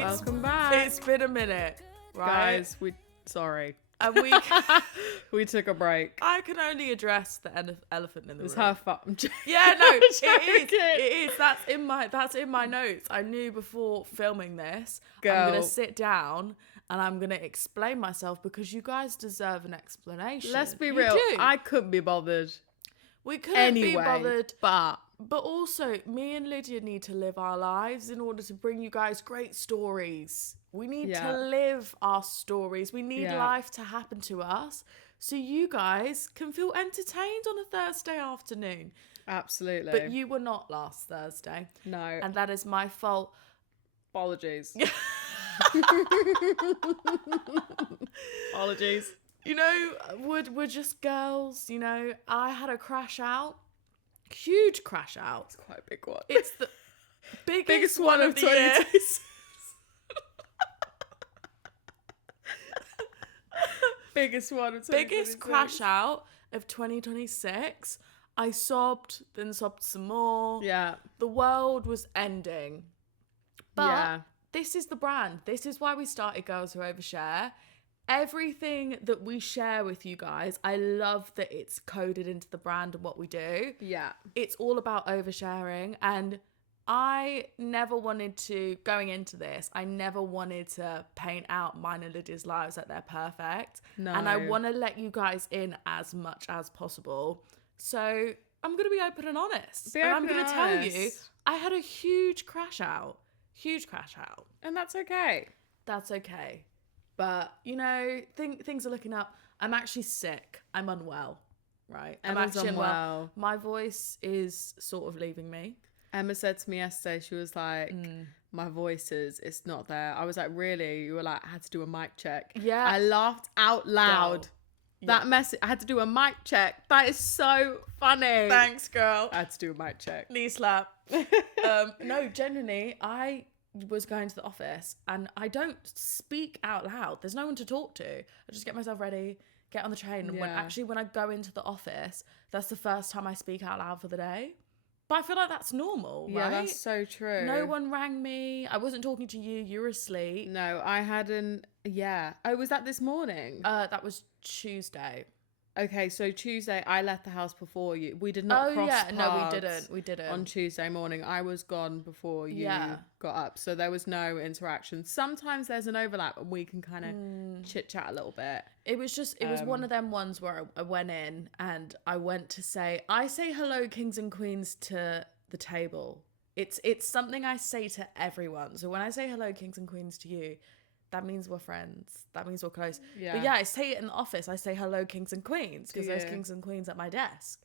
Welcome back. It's been a minute, right? Guys, sorry. And We took a break. I can only address the elephant in the room. It's her fault. Yeah, no, it is. joking. It is. That's in my notes. I knew before filming this, I'm Girl. gonna sit down and I'm gonna explain myself because you guys deserve an explanation. Let's be You real. do. I couldn't be bothered. We couldn't Anyway, be bothered. but Also, me and Lydia need to live our lives in order to bring you guys great stories. We need to live our stories. We need life to happen to us so you guys can feel entertained on a Thursday afternoon. absolutely. But you were not last Thursday. No. And that is my fault. Apologies. Apologies. You know, we're just girls, you know. I had a crash out. Huge crash out. It's quite a big one. It's the biggest one of the year. 2026. Biggest one of 2026. Biggest crash out of 2026. I sobbed, then sobbed some more. Yeah. The world was ending. But this is the brand. This is why we started Girls Who Overshare. Everything that we share with you guys, I love that it's coded into the brand and what we do. Yeah. It's all about oversharing. And I never wanted to, going into this, I never wanted to paint out mine and Lydia's lives that they're perfect. No. And I want to let you guys in as much as possible. So I'm going to be open and honest. And I'm going to tell you, I had a huge crash out. Huge crash out. And that's okay. That's okay. But, you know, things are looking up. I'm actually sick. I'm unwell, right? I'm Emma's actually unwell. My voice is sort of leaving me. Emma said to me yesterday, she was like, my voice it's not there. I was like, really? You were like, I had to do a mic check. Yeah. I laughed out loud. Girl. That message, I had to do a mic check. That is so funny. Thanks, girl. I had to do a mic check. Knee slap. No, genuinely, I was going to the office and I don't speak out loud. There's no one to talk to. I just get myself ready, get on the train. And when I go into the office, that's the first time I speak out loud for the day. But I feel like that's normal, right? Yeah, that's so true. No one rang me. I wasn't talking to you. You were asleep. No, I hadn't. Yeah. Oh, was that this morning? That was Tuesday. Okay, so Tuesday, I left the house before you. We did not cross paths. No, we didn't. On Tuesday morning, I was gone before you got up, so there was no interaction. Sometimes there's an overlap, and we can kind of chit chat a little bit. It was one of them ones where I went in and I went to say hello, kings and queens, to the table. It's something I say to everyone. So when I say hello, kings and queens, to you, that means we're friends. That means we're close. Yeah. But yeah, I say it in the office. I say hello, kings and queens, because there's kings and queens at my desk.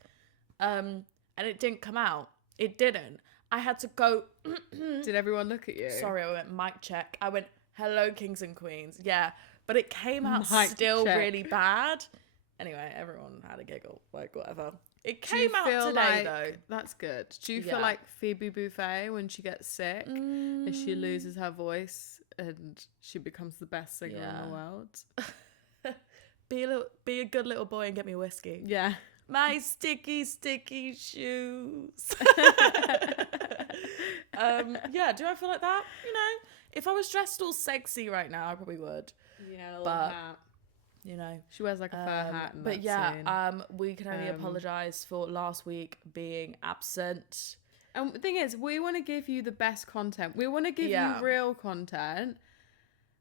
And it didn't come out. It didn't. I had to go. Did everyone look at you? Sorry, I went mic check. I went hello, kings and queens. Yeah, but it came out Mic still check. really bad. Anyway, everyone had a giggle. Like, whatever. It came out today, though. That's good. Do you feel like Phoebe Buffet when she gets sick and she loses her voice and she becomes the best singer in the world? Be a good little boy and get me a whiskey. Yeah. My sticky, sticky shoes. Yeah, do I feel like that? You know, if I was dressed all sexy right now, I probably would. Yeah, a little hat. You know, she wears like a fur hat. But yeah, we can only apologise for last week being absent. And the thing is, we want to give you the best content. We want to give you real content.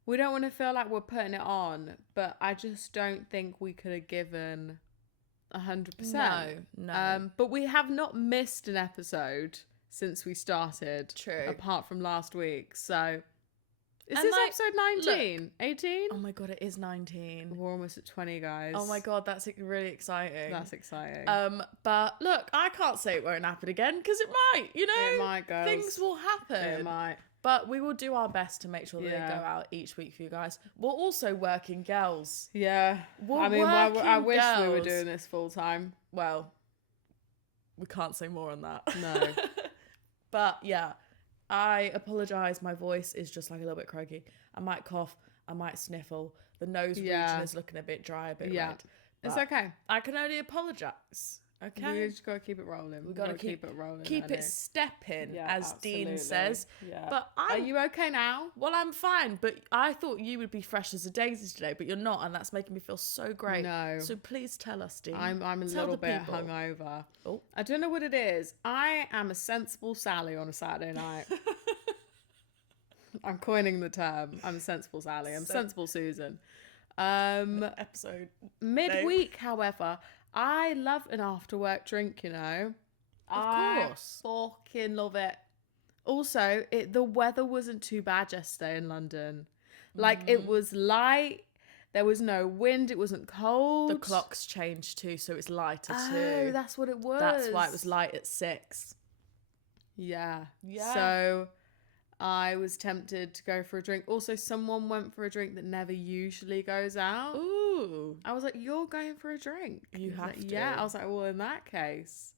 We don't want to feel like we're putting it on, but I just don't think we could have given 100%. No. But we have not missed an episode since we started. True. Apart from last week. So, is this episode 19? 18? Oh my God, it is 19. We're almost at 20, guys. Oh my God, that's really exciting. That's exciting. But look, I can't say it won't happen again because it might, you know? It might, girls. Things will happen. It might. But we will do our best to make sure that they go out each week for you guys. We're also working girls. Yeah. I wish we were doing this full time. Well, we can't say more on that. No. But yeah, I apologise. My voice is just like a little bit croaky. I might cough. I might sniffle. The nose region is looking a bit dry, a bit red. It's okay. I can only apologise. Okay. We just got to keep it rolling. We got to keep it rolling. Keep it stepping, as absolutely. Dean says. Yeah. But Are you okay now? Well, I'm fine, but I thought you would be fresh as a daisy today, but you're not, and that's making me feel so great. No. So please tell us, Dean. I'm a little bit hungover. Oh. I don't know what it is. I am a sensible Sally on a Saturday night. I'm coining the term. I'm a sensible Sally. I'm sensible Susan. Episode midweek, however, I love an after work drink, you know. Of course. I fucking love it. Also, the weather wasn't too bad yesterday in London. Like, it was light. There was no wind. It wasn't cold. The clocks changed too, so it's lighter too. Oh, that's what it was. That's why it was light at 6. Yeah. So I was tempted to go for a drink. Also, someone went for a drink that never usually goes out. Ooh. I was like, you're going for a drink? You have to. Yeah. I was like, well, in that case,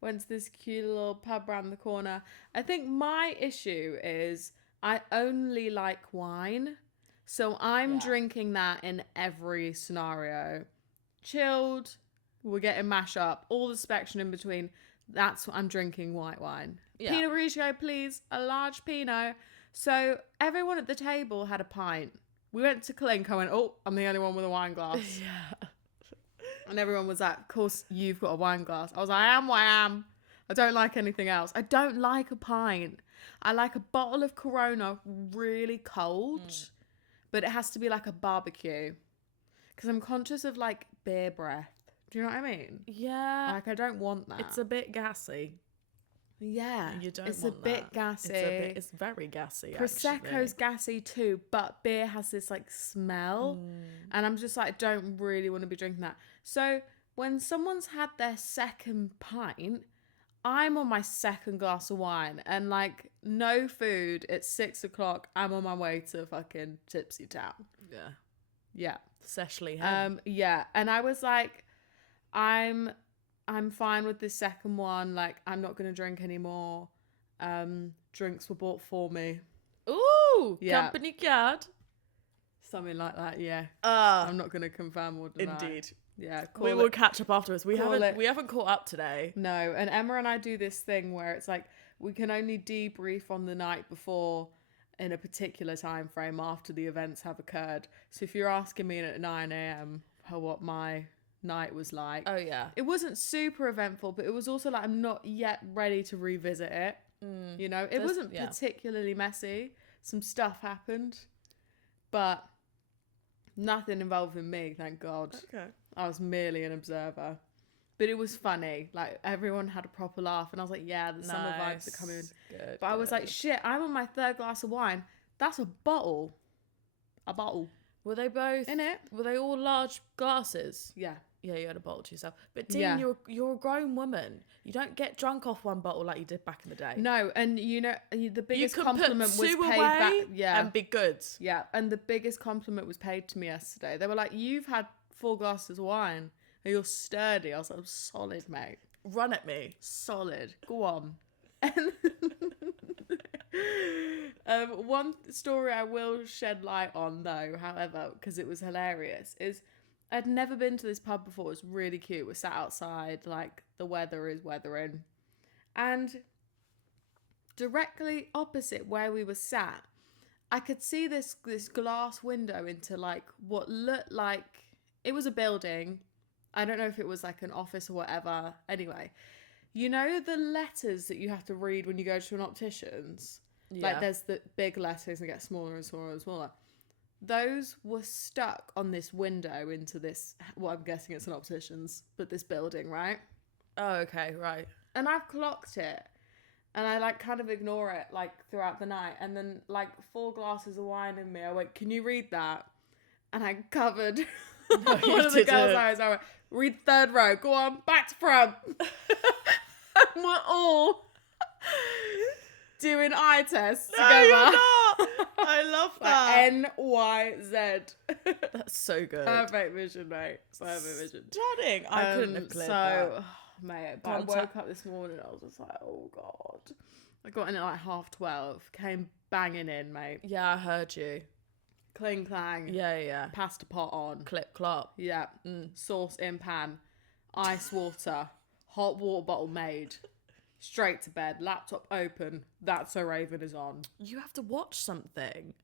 went to this cute little pub around the corner. I think my issue is I only like wine. So I'm drinking that in every scenario. Chilled, we're getting mash up, all the spectrum in between. That's what I'm drinking, white wine. Yeah. Pinot Grigio, please, a large Pinot. So everyone at the table had a pint. We went to clink. I went, oh, I'm the only one with a wine glass. Yeah. And everyone was like, of course you've got a wine glass. I was like, I am what I am. I don't like anything else. I don't like a pint. I like a bottle of Corona really cold. But it has to be like a barbecue. Because I'm conscious of like beer breath. Do you know what I mean? Yeah. Like, I don't want that. It's a bit gassy. Yeah. You don't it's want a bit gassy. It's very gassy, Prosecco's gassy too, but beer has this like smell. And I'm just like, don't really want to be drinking that. So when someone's had their second pint, I'm on my second glass of wine and like no food at 6 o'clock. I'm on my way to fucking Tipsy Town. Yeah. Yeah. Seshly. Yeah. And I was like, I'm fine with this second one. Like, I'm not going to drink anymore. Drinks were bought for me. Ooh. Yeah. Company card. Something like that. Yeah. I'm not going to confirm or deny. Indeed. Yeah, we will catch up afterwards. We haven't caught up today. No, and Emma and I do this thing where it's like we can only debrief on the night before in a particular time frame after the events have occurred. So if you're asking me at 9 a.m. what my night was like, oh yeah, it wasn't super eventful, but it was also like I'm not yet ready to revisit it. You know, it wasn't particularly messy. Some stuff happened, but nothing involving me, thank God. Okay. I was merely an observer. But it was funny. Like, everyone had a proper laugh. And I was like, yeah, the summer vibes are coming. Good, but I was like, shit, I'm on my third glass of wine. That's a bottle. A bottle. Were they both... In it? Were they all large glasses? Yeah. Yeah, you had a bottle to yourself. But Dean, you're a grown woman. You don't get drunk off one bottle like you did back in the day. No, and you know, the biggest compliment was paid back. Yeah. And be good. Yeah, and the biggest compliment was paid to me yesterday. They were like, you've had 4 glasses of wine. And you're sturdy. I was like, I'm solid, mate. Run at me. Solid. Go on. One story I will shed light on, though, however, because it was hilarious, is I'd never been to this pub before. It was really cute. We're sat outside, like, the weather is weathering. And directly opposite where we were sat, I could see this glass window into, like, what looked like... It was a building. I don't know if it was, like, an office or whatever. Anyway, you know the letters that you have to read when you go to an optician's? Yeah. Like, there's the big letters and get smaller and smaller and smaller. Those were stuck on this window into this, well, I'm guessing it's an optician's, but this building, right? Oh, okay, right. And I've clocked it. And I, like, kind of ignore it, like, throughout the night. And then, like, 4 glasses of wine in me, I went, can you read that? And I covered one of the girls' eyes. I went, read third row. Go on, back to front. And we're all doing eye tests together. No, you're not. I love that. NYZ. That's so good. Perfect vision, mate. Perfect vision. Stunning. I couldn't have cleared that. Oh, mate, but I woke up this morning, I was just like, oh, God. I got in at like 12:30, came banging in, mate. Yeah, I heard you. Cling clang. Yeah. Pasta pot on. Clip clop. Yeah. Sauce in pan. Ice water. hot water bottle made, straight to bed, laptop open, That's So Raven is on. You have to watch something.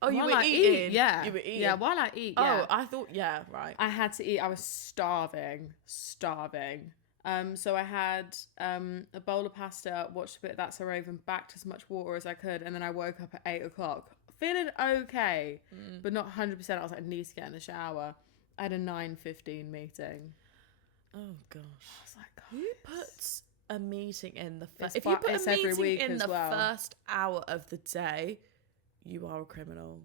Oh, you were eating? Yeah. You were eating? Yeah, while I eat, yeah. Oh, I thought, yeah, right. I had to eat. I was starving. So I had a bowl of pasta, watched a bit of That's So Raven, backed as much water as I could, and then I woke up at 8 o'clock. Feeling okay, but not 100%. I was like, I need to get in the shower. I had a 9:15 meeting. Oh, gosh. I was like, who puts a meeting in the first... If you put a meeting in the first hour of the day, you are a criminal.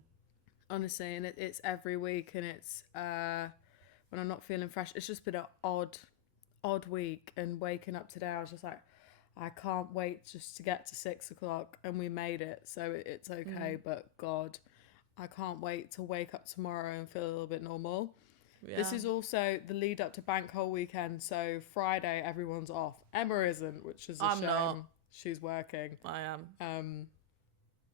Honestly, and it's every week, and it's when I'm not feeling fresh. It's just been an odd week, and waking up today, I was just like, I can't wait just to get to 6 o'clock, and we made it, so it's okay. But God, I can't wait to wake up tomorrow and feel a little bit normal. Yeah. This is also the lead up to Bank Holiday weekend, so Friday everyone's off. Emma isn't, which is a shame. Not. She's working. I am.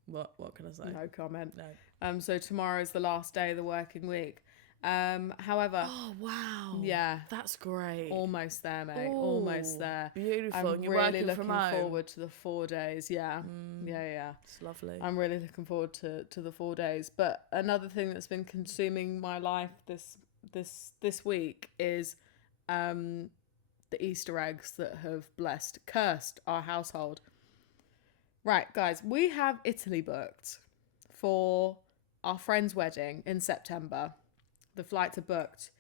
What can I say? No comment. No. So tomorrow is the last day of the working week. However, oh wow, yeah, that's great. Almost there, mate. Ooh, almost there. Beautiful. I'm really looking forward to the 4 days. Yeah, yeah. It's lovely. I'm really looking forward to the 4 days. But another thing that's been consuming my life this week is the Easter eggs that have cursed our household. Right, guys, we have Italy booked for our friend's wedding in September. The flights are booked.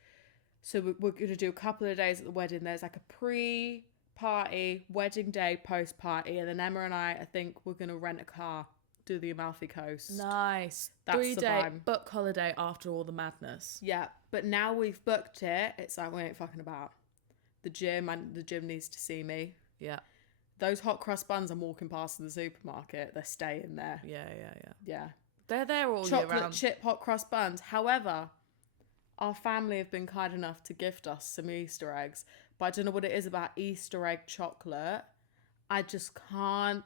So we're going to do a couple of days at the wedding. There's like a pre-party, wedding day, post-party. And then Emma and I think we're going to rent a car, do the Amalfi Coast. Nice. That's 3-day book holiday after all the madness. Yeah, but now we've booked it, it's like we ain't fucking about. The gym needs to see me. Yeah. Those hot cross buns I'm walking past in the supermarket, they're staying there. Yeah. They're there all year round. Chocolate chip hot cross buns. However, our family have been kind enough to gift us some Easter eggs. But I don't know what it is about Easter egg chocolate. I just can't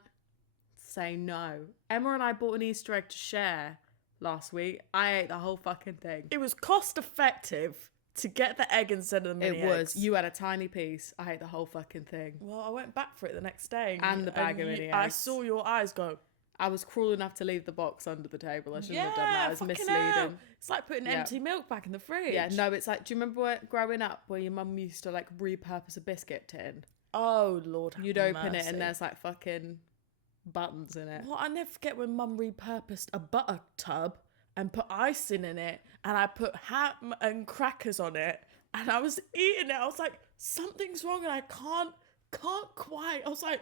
say no. Emma and I bought an Easter egg to share last week. I ate the whole fucking thing. It was cost effective to get the egg instead of the mini eggs. You had a tiny piece. I ate the whole fucking thing. Well, I went back for it the next day. And the bag of mini eggs. I saw your eyes go. I was cruel enough to leave the box under the table. I shouldn't have done that. It was misleading. Hell. It's like putting empty milk back in the fridge. Yeah, no, it's like, do you remember growing up where your mum used to like repurpose a biscuit tin? Oh, Lord have You'd mercy. open it and there's like fucking buttons in it. Well, I never forget when Mum repurposed a butter tub and put icing in it, and I put ham and crackers on it, and I was eating it. I was like, something's wrong, and I can't quite. I was like,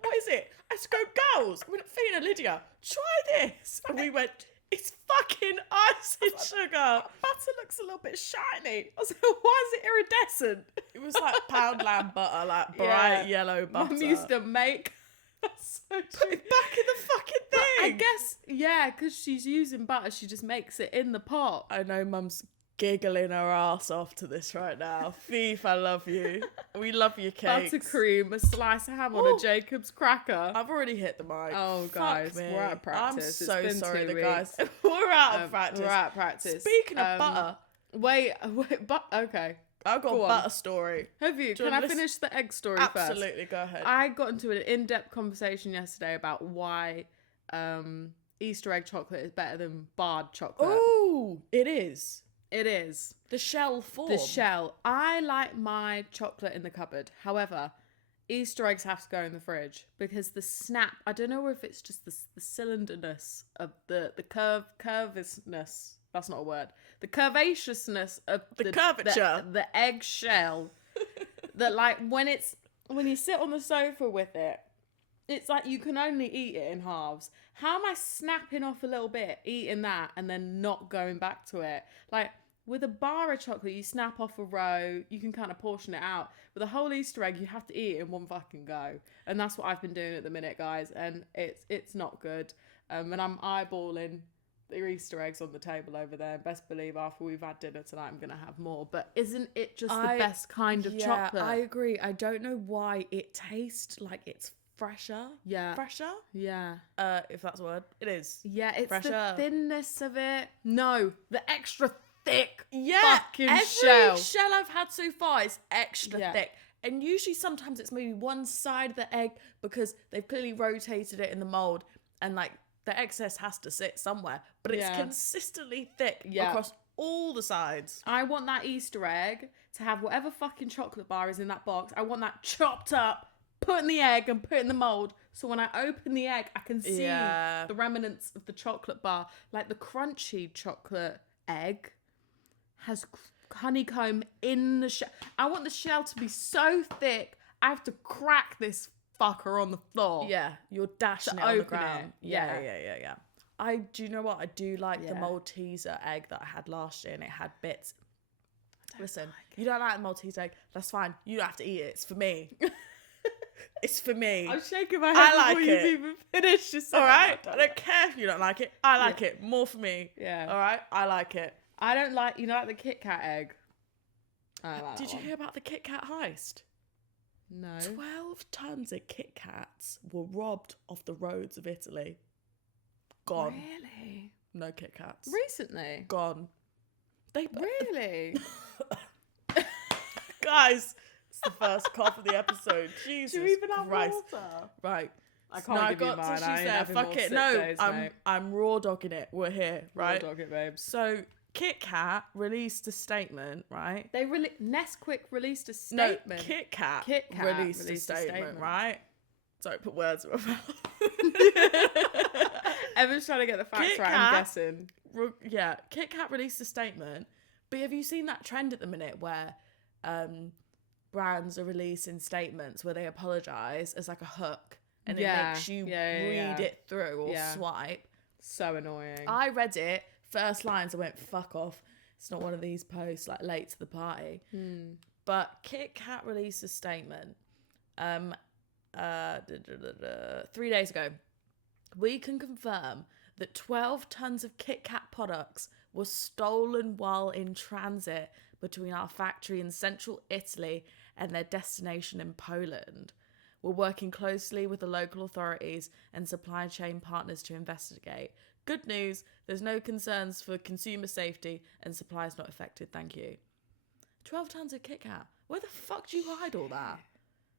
what is it? I just go, girls, I went, Fina and Lydia, try this. And we went, it's fucking icing sugar. Butter looks a little bit shiny. I was like, why is it iridescent? It was like Poundland butter, like bright yellow butter. Mum used to make. That's so true. Put it back in the fucking thing. But I guess, yeah, because she's using butter, she just makes it in the pot. I know Mum's giggling her ass off to this right now. Thief, I love you. We love your cakes. Buttercream, a slice of ham on a Jacob's cracker. I've already hit the mic. Oh, guys, we're out of practice. I'm so sorry, the weeks. guys. We're out of practice. We're out of practice. Speaking of butter. Wait, but okay. I've got a butter story. Have you? Can I finish the egg story first? Absolutely, go ahead. I got into an in-depth conversation yesterday about why Easter egg chocolate is better than barred chocolate. Ooh, it is. It is. The shell form. The shell. I like my chocolate in the cupboard. However, Easter eggs have to go in the fridge because the snap, I don't know if it's just the cylinderness of the curvousness. That's not a word. The curvaceousness of the curvature. The egg shell. That like when you sit on the sofa with it, it's like you can only eat it in halves. How am I snapping off a little bit, eating that, and then not going back to it? Like, with a bar of chocolate, you snap off a row, you can kind of portion it out. With a whole Easter egg, you have to eat it in one fucking go. And that's what I've been doing at the minute, guys. And it's not good. And I'm eyeballing the Easter eggs on the table over there. And best believe after we've had dinner tonight, I'm going to have more. But isn't it just the best kind of chocolate? I agree. I don't know why it tastes like it's fresher. Yeah. Fresher? Yeah. If that's a word. It is. Yeah, it's fresher. the thinness of it. No, the extra thick fucking every shell I've had so far is extra thick. And usually sometimes it's maybe one side of the egg because they've clearly rotated it in the mold and like the excess has to sit somewhere. But it's consistently thick across all the sides. I want that Easter egg to have whatever fucking chocolate bar is in that box. I want that chopped up, put in the egg and put in the mold. So when I open the egg, I can see the remnants of the chocolate bar. Like the crunchy chocolate egg has honeycomb in the shell. I want the shell to be so thick, I have to crack this fucker on the floor. Yeah, you're dashing it on the ground. Yeah. Do you know what? I do like the Malteser egg that I had last year and it had bits. Listen, you don't like the Maltese egg, that's fine. You don't have to eat it. It's for me. It's for me. I'm shaking my head before you've even finished. All right? I don't care if you don't like it. I like it. More for me. Yeah. All right? I like it. I don't like, like the Kit Kat egg? I like Did you hear about the Kit Kat heist? No. 12 tons of Kit Kats were robbed off the roads of Italy. Gone. Really? No Kit Kats. Recently? Gone. Really? Guys, it's the first cough of the episode. Jesus Do you even have Christ. water? Right. I can't give you mine. I ain't having Fuck more it. sick No, days, mate. I'm raw dogging it. We're here, right? Raw dog it, babes. So Kit Kat released a statement, right? Nesquik released a statement. No, Kit Kat released a statement, right? Don't put words in my mouth. Evan's trying to get the facts Kit right, Kat, I'm guessing. Yeah, Kit Kat released a statement, but have you seen that trend at the minute where brands are releasing statements where they apologise as like a hook and it makes you read it through or swipe? So annoying. I read it, first lines, I went, fuck off. It's not one of these posts, like late to the party. But Kit Kat released a statement 3 days ago. We can confirm that 12 tons of Kit Kat products were stolen while in transit between our factory in central Italy and their destination in Poland. We're working closely with the local authorities and supply chain partners to investigate. Good news, there's no concerns for consumer safety and supplies not affected, thank you. 12 tons of Kit Kat. Where the fuck do you hide all that?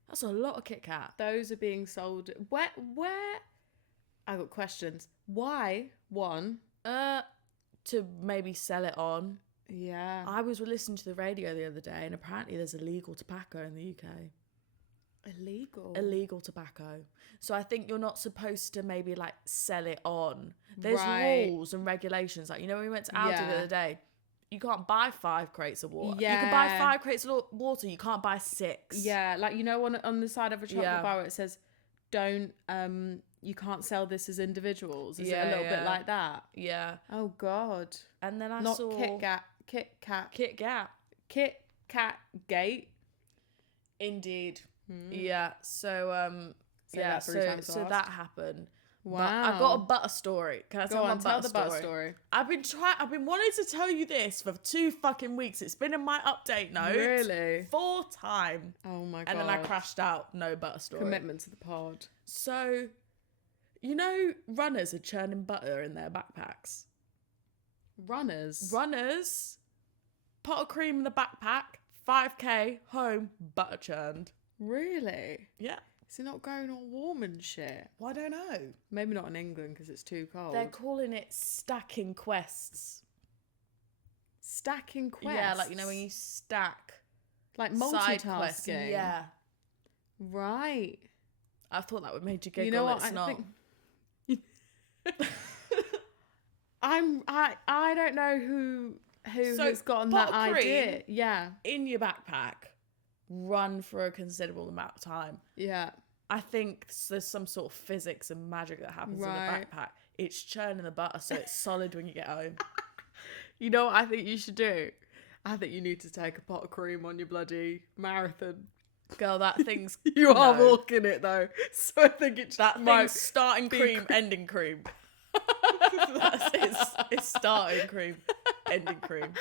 That's a lot of Kit Kat. Those are being sold. Where? I got questions. Why? One. To maybe sell it on. Yeah. I was listening to the radio the other day and apparently there's illegal tobacco in the UK. Illegal tobacco. So I think you're not supposed to maybe like sell it on. There's rules and regulations. Like, we went to Aldi the other day. You can't buy 5 crates of water. Yeah. You can buy 5 crates of water. You can't buy 6. Yeah. Like, on the side of a chocolate bar, it says, don't, you can't sell this as individuals. Is it a little bit like that? Yeah. Oh, God. And then I saw... Kit Kat Gate. Indeed. Yeah. So, so that happened. Wow. But I got a butter story. Can I tell my butter story? I've been wanting to tell you this for 2 fucking weeks. It's been in my update notes. Really? 4 times. Oh my God. And then I crashed out. No butter story. Commitment to the pod. So, runners are churning butter in their backpacks. Runners? Pot of cream in the backpack. 5k home, butter churned. Really? Yeah. Is it not going all warm and shit? Well, I don't know. Maybe not in England because it's too cold. They're calling it stacking quests. Stacking quests? Yeah, like, when you stack. Like multitasking? Yeah. Right. I thought that would make you giggle. You know what? It's not. I don't know who has gotten that idea. Yeah. In your backpack. Run for a considerable amount of time. Yeah. I think there's some sort of physics and magic that happens in the backpack. It's churning the butter so it's solid when you get home. You know what I think you should do? I think you need to take a pot of cream on your bloody marathon. Girl, that thing's... You are walking it though. So I think it's that thing's starting cream, ending cream. It's starting cream, ending cream.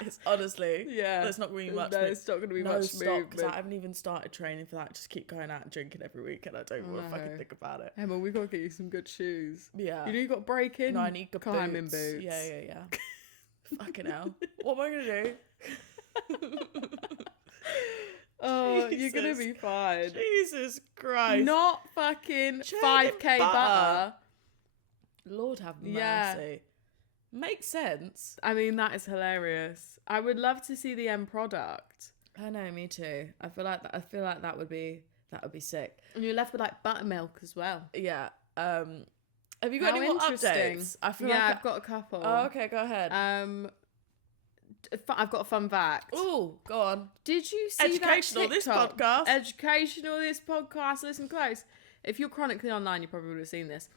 It's honestly, there's not going to be much. No, it's not going to be much movement. Because I haven't even started training for that. Just keep going out and drinking every week, and I don't want to fucking think about it. Emma, we got to get you some good shoes. Yeah, you got breaking. No, I need good climbing boots. Yeah. Fucking hell. What am I going to do? Oh, you're going to be fine. Jesus Christ. Not fucking Churning 5k butter. Lord have mercy. Yeah. Makes sense. I mean, that is hilarious. I would love to see the end product. I know, me too. I feel like that would be sick. And you're left with like buttermilk as well. Yeah. Have you got any more updates? I feel I've got a couple. Oh, okay, go ahead. I've got a fun fact. Oh, go on. Did you see Educational, that this TikTok? podcast? Educational, this podcast. Listen close. If you're chronically online, you probably would have seen this.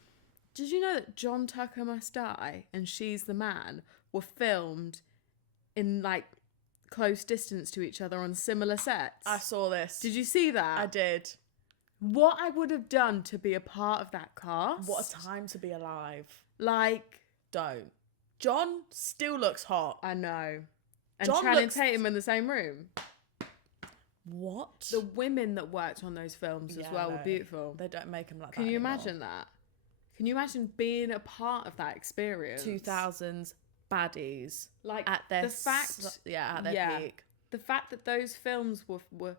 Did you know that John Tucker Must Die and She's the Man were filmed in like close distance to each other on similar sets? I saw this. Did you see that? I did. What I would have done to be a part of that cast. What a time to be alive. Like, don't. John still looks hot. I know. And John Channing looks... Tatum in the same room. What? The women that worked on those films as well were beautiful. They don't make them like that Can you anymore. imagine that? Can you imagine being a part of that experience? 2000s baddies. Like, at their the fact... at their peak. The fact that those films were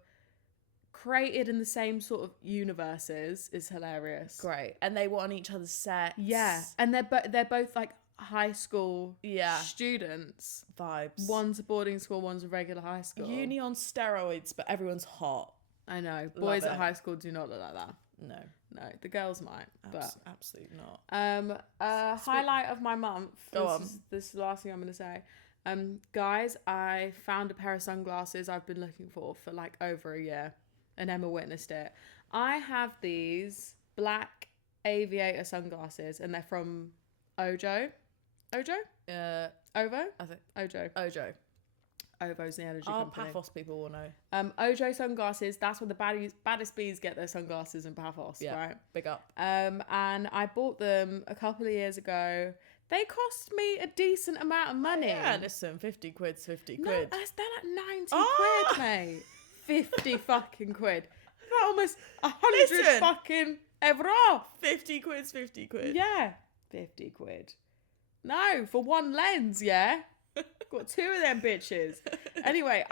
created in the same sort of universes is hilarious. Great. And they were on each other's sets. Yeah. And they're both like high school students. Vibes. One's a boarding school, one's a regular high school. Uni on steroids, but everyone's hot. I know. Boys at high school do not look like that. No, the girls might, but absolutely not. Highlight of my month. This is the last thing I'm going to say. Guys, I found a pair of sunglasses I've been looking for like over a year, and Emma witnessed it. I have these black aviator sunglasses, and they're from Ojo. Ovo? I think Ojo. Ovo's the energy company. Paphos people will know. Ojo sunglasses. That's where the baddest bees get their sunglasses in Paphos, right? Big up. And I bought them a couple of years ago. They cost me a decent amount of money. Yeah, listen, 50 quid's 50 quid. No, they're like 90 quid, mate. 50 fucking quid. That's almost 100 fucking euro. 50 quid's 50 quid. Yeah, 50 quid. No, for one lens, yeah. Got two of them bitches. Anyway,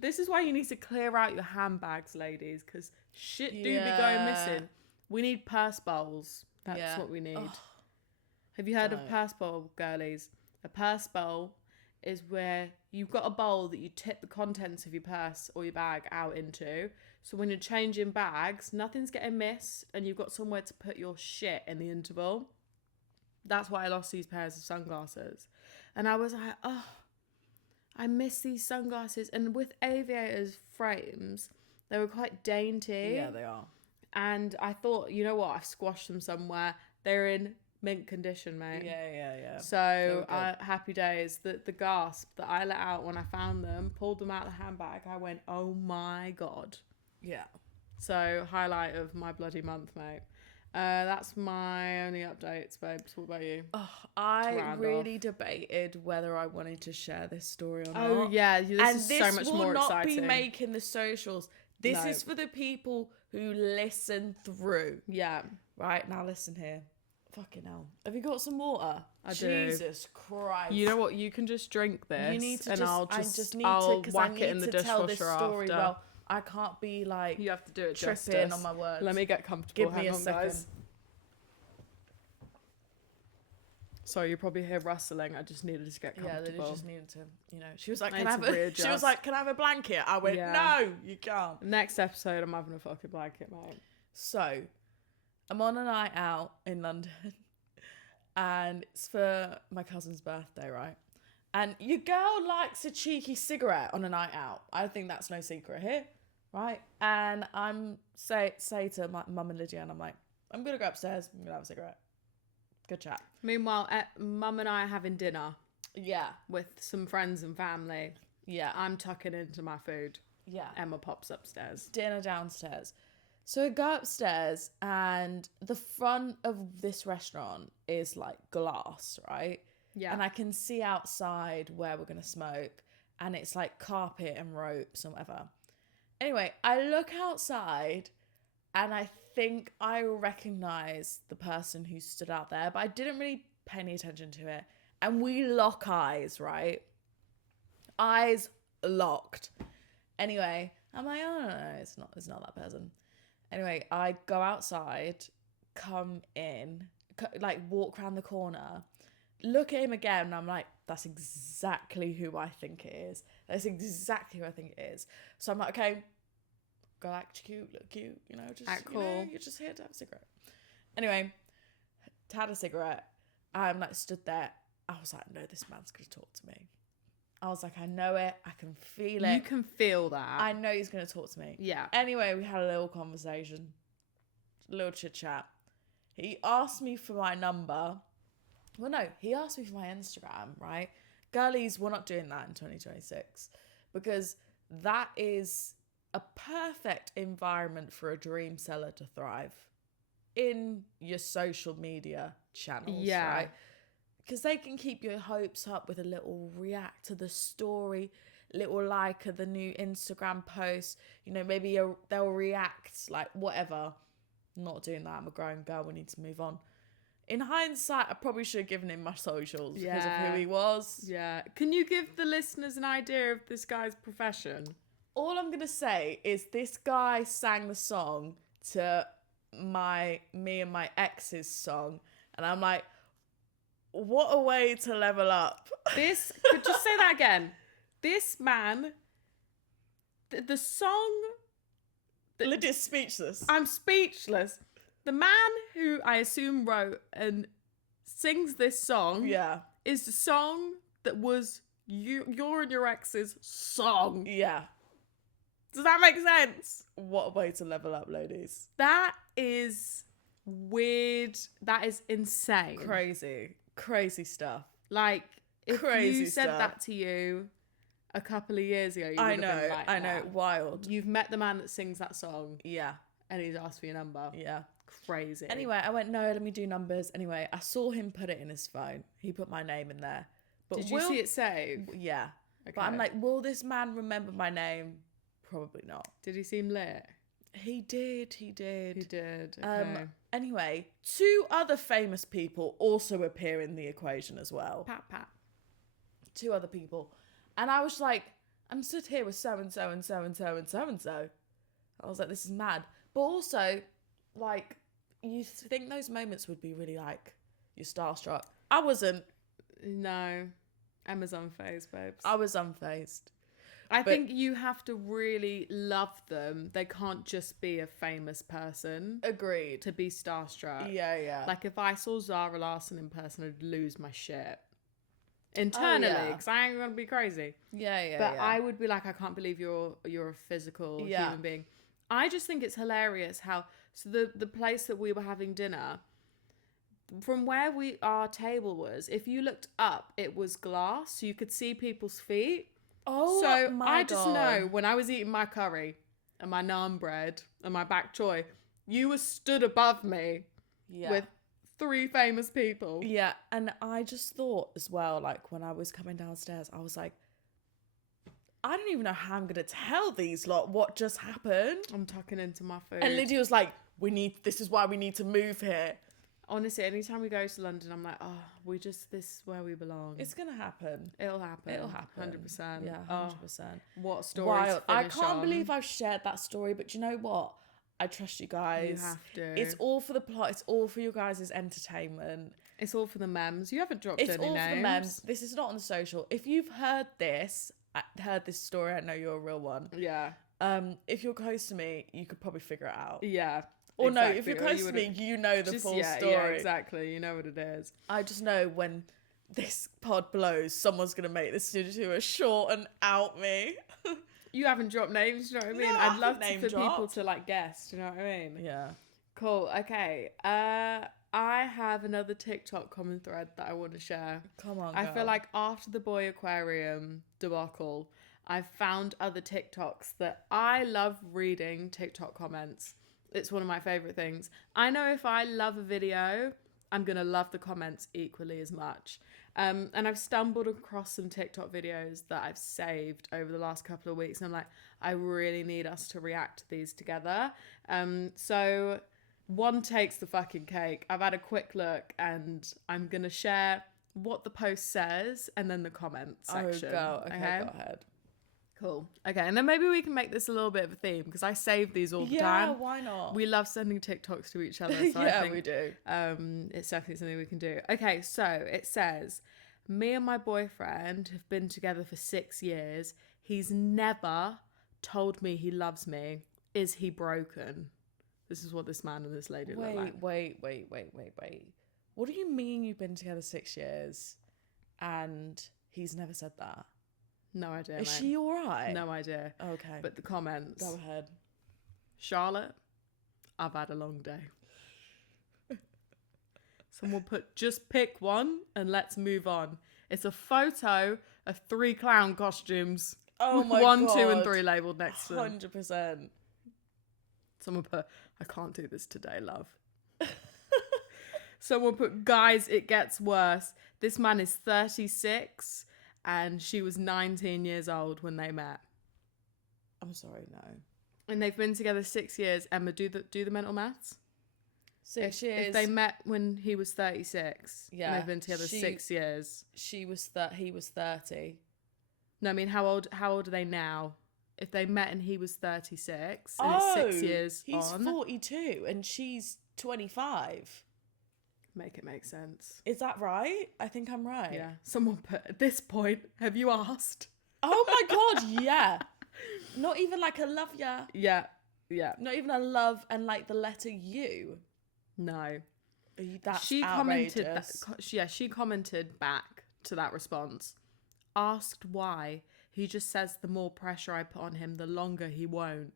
this is why you need to clear out your handbags, ladies, because shit do be going missing. We need purse bowls. That's what we need. Oh, have you heard of purse bowl, girlies? A purse bowl is where you've got a bowl that you tip the contents of your purse or your bag out into. So when you're changing bags, nothing's getting missed and you've got somewhere to put your shit in the interval. That's why I lost these pairs of sunglasses. And I was like, oh, I miss these sunglasses. And with aviators frames, they were quite dainty. Yeah, they are. And I thought, you know what? I've squashed them somewhere. They're in mint condition, mate. Yeah. So happy days. The gasp that I let out when I found them, pulled them out of the handbag. I went, oh my God. Yeah. So highlight of my bloody month, mate. That's my only updates, babes. What about you? Oh, I really debated whether I wanted to share this story or not. Oh yeah, this is so much more exciting. This will not be making the socials. This is for the people who listen through. Yeah. Right, now listen here. Fucking hell. Have you got some water? I do. Jesus Christ. You know what? You can just drink this. You need to and I'll whack it in the dishwasher after. Well, I can't be like... You have to do it tripping on my words. Let me get comfortable. Give me a second. Guys. Sorry, you probably hear rustling. I just needed to get comfortable. Yeah, they just needed to, she was like, can I have a blanket? I went, no, you can't. Next episode, I'm having a fucking blanket, mate. So, I'm on a night out in London and it's for my cousin's birthday, right? And your girl likes a cheeky cigarette on a night out. I think that's no secret here, right? And I'm say to my mum and Lydia, and I'm like, I'm going to go upstairs, I'm going to have a cigarette. Good chat. Meanwhile, Mum and I are having dinner. Yeah. With some friends and family. Yeah. I'm tucking into my food. Yeah. Emma pops upstairs. Dinner downstairs. So I go upstairs and the front of this restaurant is like glass, right? Yeah. And I can see outside where we're going to smoke and it's like carpet and ropes and whatever. Anyway, I look outside and I think I recognize the person who stood out there, but I didn't really pay any attention to it. And we lock eyes, right? Eyes locked. Anyway, I'm like, oh, no, it's not that person. Anyway, I go outside, come in, like walk around the corner, look at him again, and I'm like, that's exactly who I think it is. That's exactly who I think it is. So I'm like, okay, go act cute, look cute, just act cool. You're just here to have a cigarette. Anyway, had a cigarette. I'm like stood there. I was like, no, this man's gonna talk to me. I was like, I know it. I can feel it. You can feel that. I know he's going to talk to me. Yeah. Anyway, we had a little conversation. A little chit chat. He asked me for my number. Well, no, he asked me for my Instagram, right? Girlies, we're not doing that in 2026 because that is a perfect environment for a dream seller to thrive in your social media channels, right? Because they can keep your hopes up with a little react to the story, little like of the new Instagram post. Maybe they'll react, like whatever. I'm not doing that. I'm a grown girl. We need to move on. In hindsight, I probably should have given him my socials because of who he was. Yeah. Can you give the listeners an idea of this guy's profession? All I'm going to say is this guy sang the song to me and my ex's song. And I'm like, what a way to level up. Could just say that again. This man, the song... Lydia's speechless. I'm speechless. The man who I assume wrote and sings this song is the song that was your and your ex's song. Yeah. Does that make sense? What a way to level up, ladies. That is weird. That is insane. Crazy stuff. Like, if you said that to you a couple of years ago, you would have been like, I know, wild. You've met the man that sings that song. Yeah. And he's asked for your number. Yeah. Crazy. Anyway, I went, no, let me do numbers. Anyway, I saw him put it in his phone. He put my name in there. But did you see it saved? Yeah. Okay. But I'm like, will this man remember my name? Probably not. Did he seem lit? He did. Okay. Anyway, 2 other famous people also appear in the equation as well. Pat. 2 other people. And I was like, I'm stood here with so-and-so and so-and-so and so-and-so. I was like, this is mad. But also, like, you think those moments would be really like, you're starstruck. I wasn't. No. Emma's unfazed, babes. I was unfazed. I think you have to really love them. They can't just be a famous person. Agreed. To be starstruck. Yeah. Like, if I saw Zara Larsson in person, I'd lose my shit. Internally, because I ain't gonna be crazy. Yeah. But I would be like, I can't believe you're a physical human being. I just think it's hilarious how the place that we were having dinner, from where our table was, if you looked up, it was glass, so you could see people's feet. Oh, so my I just God. know when I was eating my curry and my naan bread and my bak choy, you were stood above me with 3 famous people. Yeah, and I just thought as well, like when I was coming downstairs, I was like, I don't even know how I'm gonna tell these lot what just happened. I'm tucking into my food. And Lydia was like, this is why we need to move here. Honestly, anytime we go to London, I'm like, this is where we belong. It's gonna happen. It'll happen. 100%. Yeah, 100%. What story? Wild. I can't believe I've shared that story, but you know what? I trust you guys. You have to. It's all for the plot. It's all for you guys' entertainment. It's all for the memes. You haven't dropped any names. It's all for the memes. This is not on the social. If you've heard this story, I know you're a real one. Yeah. If you're close to me, you could probably figure it out. Yeah. Or exactly. No, if you're close to me, you know the full story. Yeah, exactly. You know what it is. I just know when this pod blows, someone's going to make this into a short and out me. You haven't dropped names, do you know what I mean? No, I'd love for people to like guess, do you know what I mean? Yeah. Cool. Okay. I have another TikTok common thread that I want to share. Come on, I feel like after the boy aquarium debacle, I've found other TikToks that I love reading TikTok comments. It's one of my favorite things. I know if I love a video, I'm going to love the comments equally as much. And I've stumbled across some TikTok videos that I've saved over the last couple of weeks. And I'm like, I really need us to react to these together. So one takes the fucking cake. I've had a quick look and I'm going to share what the post says and then the comments section. Oh, go ahead. Cool. Okay, and then maybe we can make this a little bit of a theme because I save these all the time. Yeah, why not? We love sending TikToks to each other. So yeah, I think, we do. It's definitely something we can do. Okay, so it says, me and my boyfriend have been together for 6 years. He's never told me he loves me. Is he broken? This is what this man and this lady look like. Wait. What do you mean you've been together 6 years and he's never said that? No idea, Is she all right? No idea. Okay. But the comments. Go ahead. Charlotte, I've had a long day. Someone put, just pick one and let's move on. It's a photo of 3 clown costumes. Oh my God. 1, 2, and 3 labelled next to them. 100%. Someone put, I can't do this today, love. Someone put, guys, it gets worse. This man is 36 and she was 19 years old when they met. I'm sorry, no. And they've been together 6 years. Emma, do the mental maths. 6 years. If they met when he was 36, yeah, and they've been together 6 years. He was 30. No, I mean, how old are they now? If they met and he was 36, and it's 6 years he's on. 42 and she's 25. Make it make sense. Is that right? I think I'm right. Yeah. Someone put, at this point, have you asked? Oh my God, yeah. Not even like a love ya. Yeah. Not even a love and like the letter U. No. That's she outrageous. commented she commented back to that response. Asked why. He just says the more pressure I put on him, the longer he won't.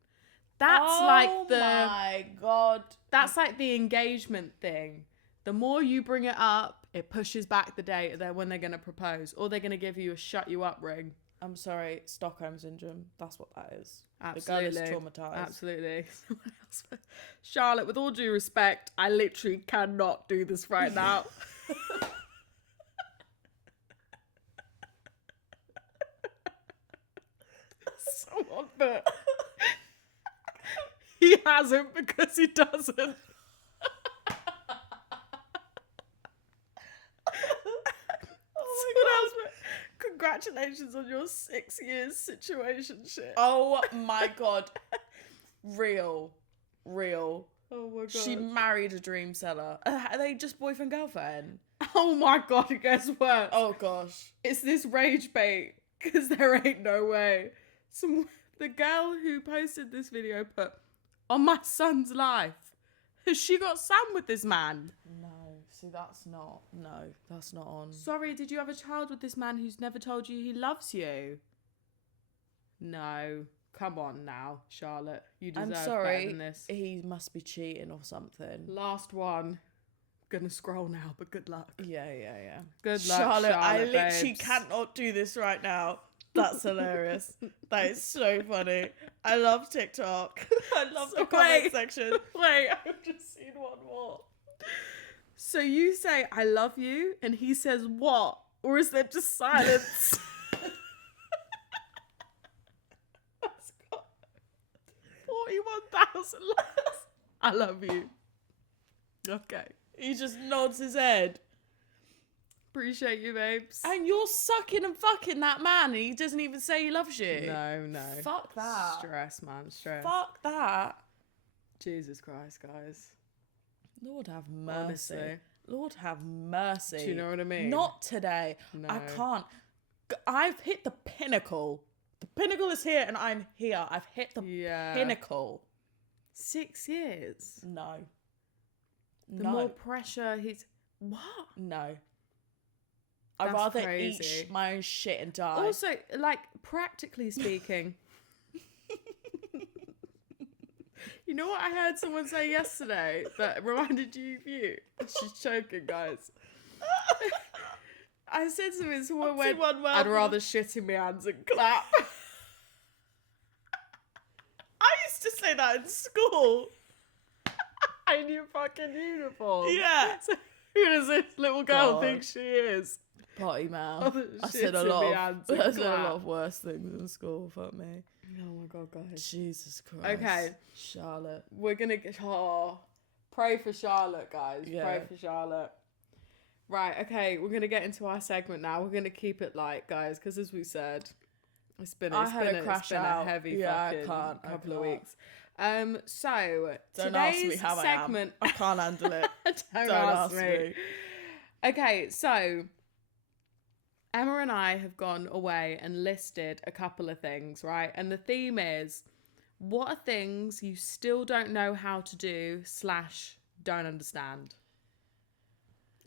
That's like the... Oh my God. That's like the engagement thing. The more you bring it up, it pushes back the date when they're going to propose. Or they're going to give you a shut you up ring. I'm sorry, Stockholm Syndrome. That's what that is. Absolutely. The girl is traumatized. Absolutely. Charlotte, with all due respect, I literally cannot do this right now. Someone put, he hasn't because he doesn't. Congratulations on your 6 years situationship. Oh my God. Real. Oh my God. She married a dream seller. Are they just boyfriend girlfriend? Oh my God, it gets worse. Oh gosh. It's this rage bait because there ain't no way. The girl who posted this video put, on my son's life, has she got Sam with this man? No, see that's not on. Sorry, did you have a child with this man who's never told you he loves you? No. Come on now, Charlotte. You deserve better than this. He must be cheating or something. Last one. Gonna scroll now, but good luck. Yeah. Good luck, Charlotte, I literally babes. cannot do this right now. That's hilarious. That is so funny. I love TikTok. I love the comment section. Wait, I've just seen one more. So you say, I love you, and he says, what? Or is there just silence? That's got 41,000 likes. I love you. Okay. He just nods his head. Appreciate you, babes. And you're sucking and fucking that man and he doesn't even say he loves you. No. Fuck that. Stress, man. Stress. Fuck that. Jesus Christ, guys. Lord have mercy. Honestly. Lord have mercy. Do you know what I mean? Not today. No. I can't. I've hit the pinnacle. The pinnacle is here and I'm here. I've hit the pinnacle. 6 years? No. The more pressure he's... What? No. I'd That's rather crazy. eat my own shit and die. Also, like, practically speaking... You know what I heard someone say yesterday that reminded you of you? She's choking, guys. I said to him, someone went, I'd rather shit in my hands and clap. I used to say that in school. In your fucking uniform. Yeah. So who does this little girl think she is? Potty mouth. I said a lot of worse things in school, fuck me. Oh my God, guys. Jesus Christ. Okay. Charlotte. We're gonna get pray for Charlotte, guys. Yeah. Pray for Charlotte. Right, okay, we're going to get into our segment now. We're going to keep it light, guys, because as we said, it's been a heavy fucking couple of weeks. So Don't today's ask me how segment, I can't handle it. Don't ask me. Okay, so Emma and I have gone away and listed a couple of things, right? And the theme is, what are things you still don't know how to do / don't understand?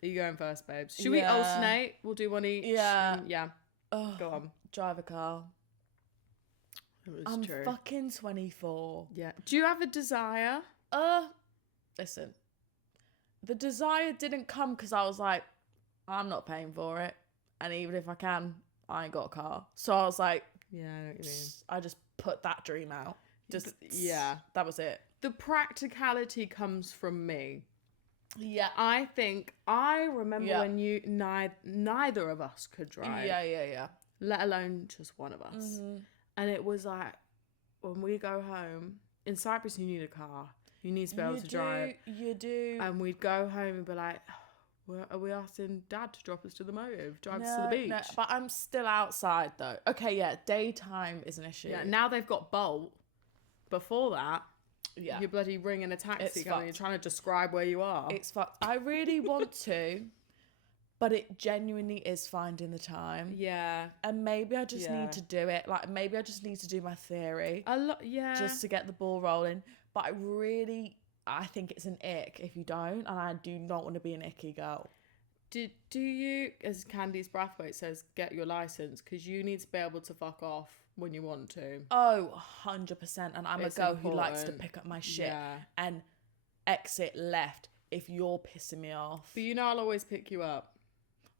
Are you going first, babes? Should we alternate? We'll do one each. Yeah. Go on. Drive a car. I'm true. fucking 24. Yeah. Do you have a desire? Listen. The desire didn't come because I was like, I'm not paying for it. And even if I can, I ain't got a car. So I was like, yeah, I know what you mean. I just put that dream out. Yeah. That was it. The practicality comes from me. Yeah. I think I remember when you neither of us could drive. Yeah. Let alone just one of us. Mm-hmm. And it was like, when we go home, in Cyprus you need a car. You need to be able to drive. You do. And we'd go home and be like, are we asking Dad to drop us to the motive? Drive us to the beach? No, but I'm still outside though. Okay, yeah, daytime is an issue. Yeah, now they've got Bolt. Before that, yeah, you're bloody ringing a taxi and you're trying to describe where you are. It's fucked. I really want to, but it genuinely is finding the time. Yeah. And maybe I just need to do it. Like, maybe I just need to do my theory. Just to get the ball rolling. But I think it's an ick if you don't, and I do not want to be an icky girl. Do you, as Candy's Brathwaite says, get your license? Because you need to be able to fuck off when you want to. Oh, 100%. And I'm a girl who likes to pick up my shit and exit left if you're pissing me off. But you know I'll always pick you up.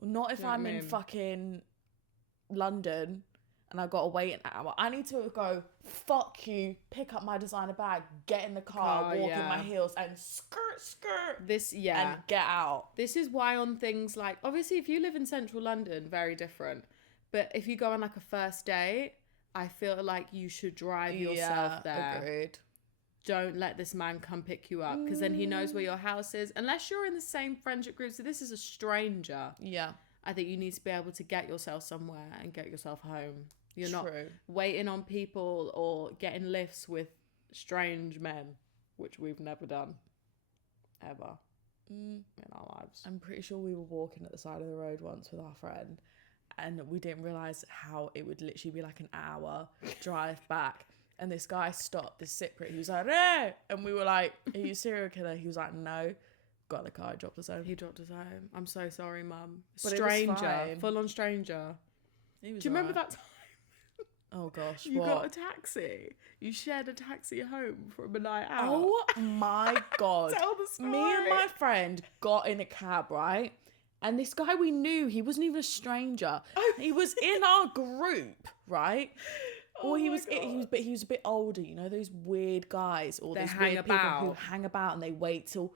Not if I'm in fucking London and I've got to wait an hour. I need to go, fuck you, pick up my designer bag, get in the car, walk in my heels and skirt. And get out. This is why on things like, obviously if you live in central London, very different. But if you go on like a first date, I feel like you should drive yourself there. Agreed. Don't let this man come pick you up because then he knows where your house is. Unless you're in the same friendship group. So this is a stranger. Yeah. I think you need to be able to get yourself somewhere and get yourself home. You're not waiting on people or getting lifts with strange men, which we've never done. Ever. In our lives. I'm pretty sure we were walking at the side of the road once with our friend and we didn't realise how it would literally be like an hour drive back. And this guy stopped, this Cypriot, he was like, hey! And we were like, are you a serial killer? He was like, no. Got in the car, dropped us home. He dropped us home. I'm so sorry, Mum. Stranger. Full on stranger. Do you remember that time? Oh gosh, you got a taxi. You shared a taxi home from a night out. Oh my God. Tell the story. Me and my friend got in a cab, right? And this guy we knew, he wasn't even a stranger. He was in our group, right? Or he was a bit older, you know, those weird guys or those weird people who hang about and they wait till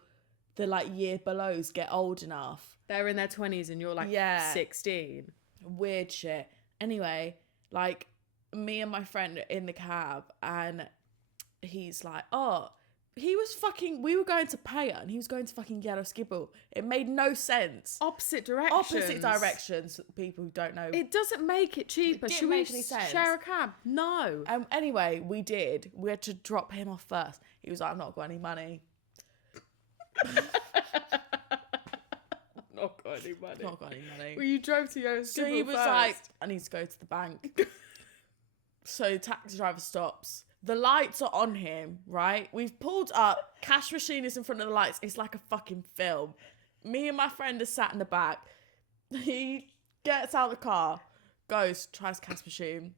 the like year belows get old enough. They're in their 20s and you're like 16. Weird shit. Anyway, like me and my friend are in the cab and he's like, we were going to Paya and he was going to fucking Yellow Skibble. It made no sense. Opposite directions. People who don't know. It doesn't make it cheaper. Should we share a cab? No. Anyway, we did. We had to drop him off first. He was like, I've not got any money. Not got any money. Not got any money. Well, you drove to Yellow Skibble So he was like, I need to go to the bank. So the taxi driver stops. The lights are on him, right? We've pulled up. Cash machine is in front of the lights. It's like a fucking film. Me and my friend are sat in the back. He gets out of the car, goes, tries cash machine.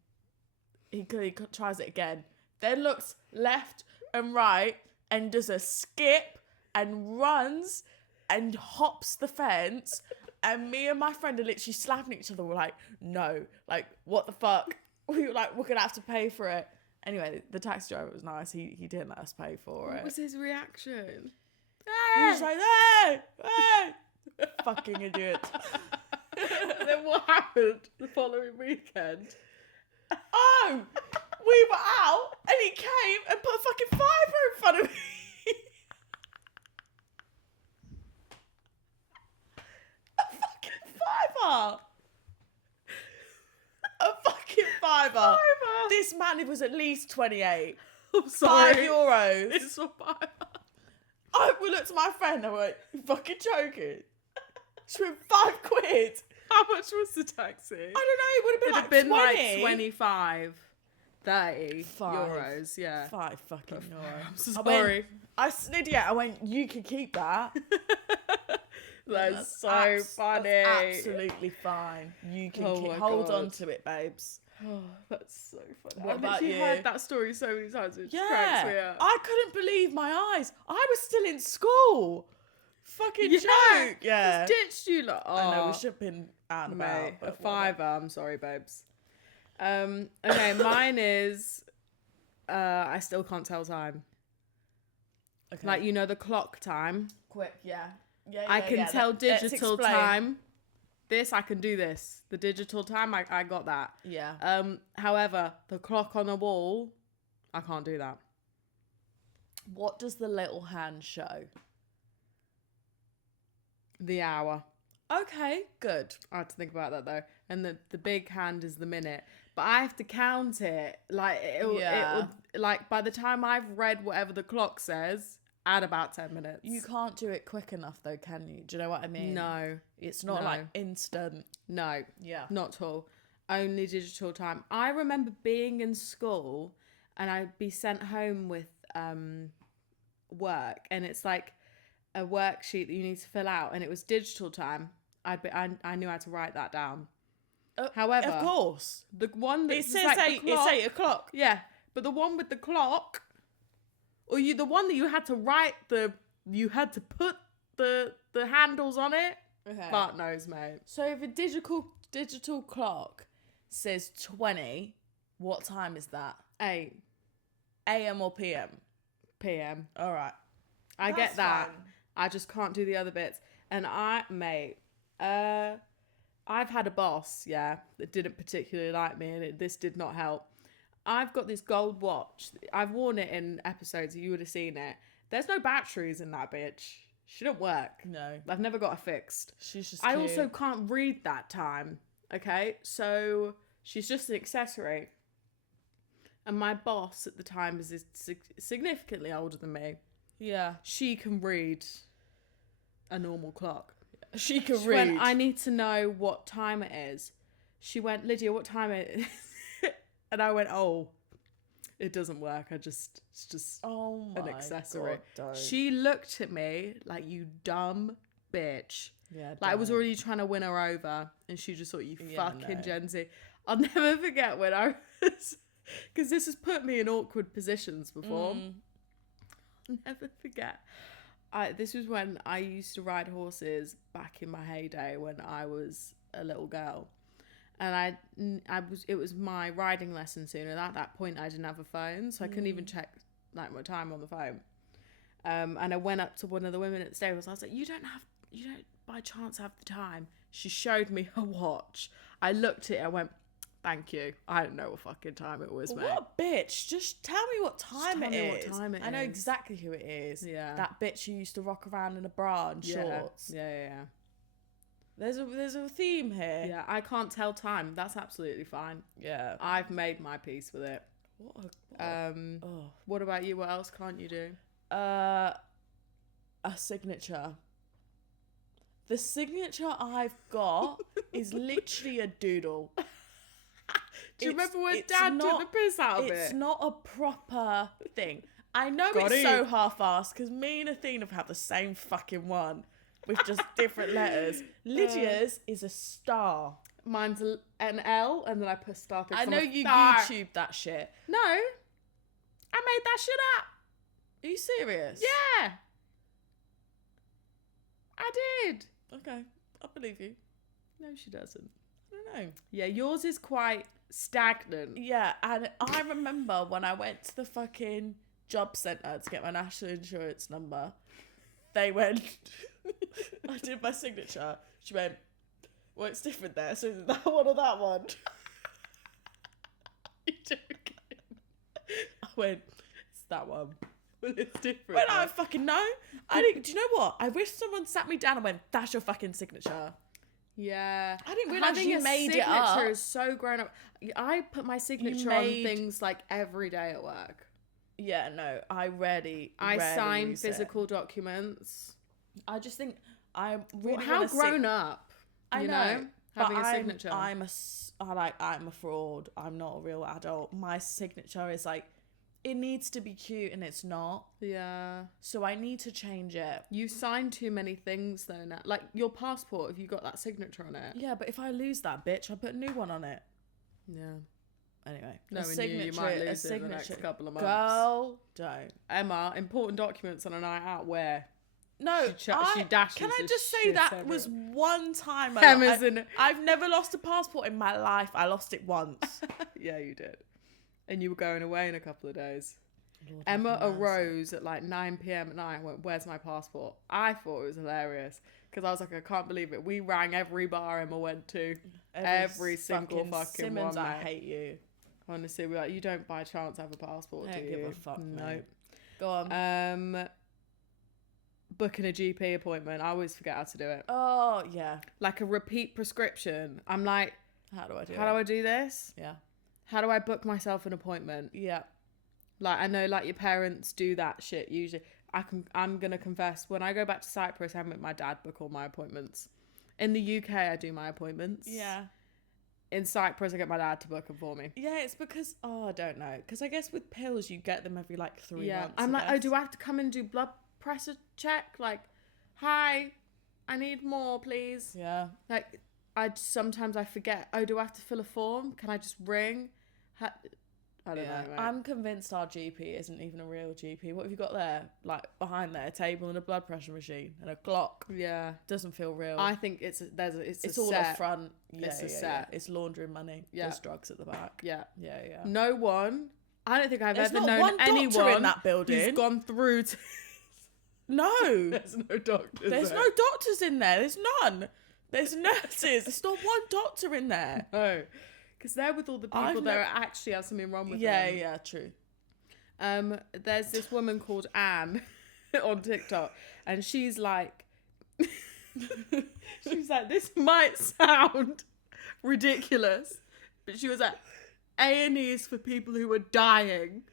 He tries it again. Then looks left and right and does a skip and runs and hops the fence. And me and my friend are literally slapping each other. We're like, no, like, what the fuck? We were like, we're going to have to pay for it. Anyway, the taxi driver was nice. He didn't let us pay for it. What was his reaction? He was like, hey! Fucking idiot. And then what happened the following weekend? Oh! We were out and he came and put a fucking fiver in front of me. A fiver. A fucking fiver. This man was at least 28. I'm sorry. €5. It's a fiver. I looked at my friend and I went, you fucking joking? She went, £5. How much was the taxi? I don't know, it would have It'd been have like been 20. like 25, 30 Five. euros, yeah. 5 fucking euros. I'm so sorry. Lydia, I went, you can keep that. That's so funny. That's absolutely fine. You can hold on to it, babes. Oh, that's so funny. What about you? Heard that story so many times. It just cracks me up. I couldn't believe my eyes. I was still in school. Fucking joke. Yeah. Just ditched you lot. Oh, I know, we should have been out and about. mate, a fiver. I'm sorry, babes. Okay, mine is I still can't tell time. Okay. Like, you know, the clock time. Quick, yeah. I can tell digital time. This, I can do this. The digital time, I got that. Yeah. However, the clock on the wall, I can't do that. What does the little hand show? The hour. Okay, good. I had to think about that though. And the big hand is the minute. But I have to count it. Like, it would, like, by the time I've read whatever the clock says, add about 10 minutes. You can't do it quick enough though, can you? Do you know what I mean? No. It's not like instant. No. Yeah. Not at all. Only digital time. I remember being in school and I'd be sent home with work, and it's like a worksheet that you need to fill out, and it was digital time. I knew how to write that down. However, of course, the one that it says like 8. It's 8 o'clock. Yeah, but the one with the clock, or the one that you had to write you had to put the handles on it. Okay. God knows, mate. So if a digital clock says 20, what time is that? 8 AM or PM? PM. All right. I That's get that. fine. I just can't do the other bits. And I've had a boss, that didn't particularly like me, and this did not help. I've got this gold watch. I've worn it in episodes. You would have seen it. There's no batteries in that bitch. She don't work. No. I've never got it fixed. She's just I cute. also can't read that time. Okay? So she's just an accessory. And my boss at the time is significantly older than me. Yeah. She can read a normal clock. She can She read. went, I need to know what time it is. She went, Lydia, what time it is? And I went, oh, it doesn't work. It's just an accessory. God, don't. She looked at me like, you dumb bitch. Yeah, like, I was already trying to win her over, and she just thought, you fucking no. Gen Z. I'll never forget when I was, because this has put me in awkward positions before. I'll never forget. This was when I used to ride horses back in my heyday when I was a little girl. And it was my riding lesson soon, and at that point I didn't have a phone, so I couldn't even check like my time on the phone. And I went up to one of the women at the stables. I was like, you don't by chance have the time? She showed me her watch. I looked at it. I went, thank you. I don't know what fucking time it was, mate. What a bitch. Just tell me what time it is. I know is. exactly who it is. Yeah. That bitch who used to rock around in a bra and shorts. Yeah. There's a theme here. Yeah, I can't tell time. That's absolutely fine. Yeah. I've made my peace with it. What about you? What else can't you do? A signature. The signature I've got is literally a doodle. Do you remember when Dad took the piss out of it? It's not a proper thing. I know Got it's it. so half-assed because me and Athena have the same fucking one with just different letters. Lydia's is a star. Mine's an L, and then I put star through. I know you YouTube that shit. No, I made that shit up. Are you serious? Yeah, I did. Okay, I believe you. No, she doesn't. I don't know. Yeah, yours is quite stagnant. Yeah, and I remember when I went to the fucking job centre to get my national insurance number, they went, I did my signature. She went, well, it's different there, so is it that one or that one? You're joking. I went, it's that one. Well, it's different. Well, I don't fucking know. I didn't. Do you know what? I wish someone sat me down and went, that's your fucking signature. Yeah. I didn't realise you made it up. Signature is so grown up. I put my signature on things like every day at work. Yeah, no, I sign physical documents. I just think I really how grown up. I know. Having a signature. I'm a fraud. I'm not a real adult. My signature is like, it needs to be cute and it's not. Yeah. So I need to change it. You sign too many things though now. Like your passport, if you got that signature on it. Yeah, but if I lose that, bitch, I put a new one on it. Yeah. Anyway, knowing you might lose it in the next couple of months. Girl, don't. Emma, important documents on a night out where? No, she dashes. Can I just say that was one time I've never lost a passport in my life. I lost it once. Yeah, you did. And you were going away in a couple of days. Lord, Emma arose at like 9 p.m. at night and went, "Where's my passport?" I thought it was hilarious because I was like, I can't believe it. We rang every bar Emma went to. Every single fucking Simmons, one. I hate you. Honestly, we're like, you don't by chance have a passport, do you? Don't give a fuck, Nope. Go on. Booking a GP appointment. I always forget how to do it. Oh, yeah. Like a repeat prescription. I'm like, how do I do this? Yeah. How do I book myself an appointment? Yeah. Like, I know, like, your parents do that shit usually. I'm going to confess, when I go back to Cyprus, I make my dad book all my appointments. In the UK, I do my appointments. Yeah. In Cyprus, I get my dad to book them for me. Yeah, it's because, I don't know. Because I guess with pills, you get them every, like, 3 months. I'm like, oh, do I have to come and do blood pressure check? Like, hi, I need more, please. Yeah. Like, sometimes I forget, oh, do I have to fill a form? Can I just ring? I don't know, mate. I'm convinced our GP isn't even a real GP. What have you got there? Like, behind there, a table and a blood pressure machine and a clock. Yeah. Doesn't feel real. I think it's all set. up front. Yeah, it's a set. Yeah. It's laundering money. Yeah. There's drugs at the back. Yeah. Yeah. No one, I don't think There's ever known one anyone in that building who's gone through to... No. There's no doctors. There's no doctors in there. There's none. There's nurses. There's not one doctor in there. No. Because they're with all the people that actually have something wrong with them. Yeah, true. There's this woman called Anne on TikTok, and she's like, this might sound ridiculous, but she was like, A&E is for people who are dying.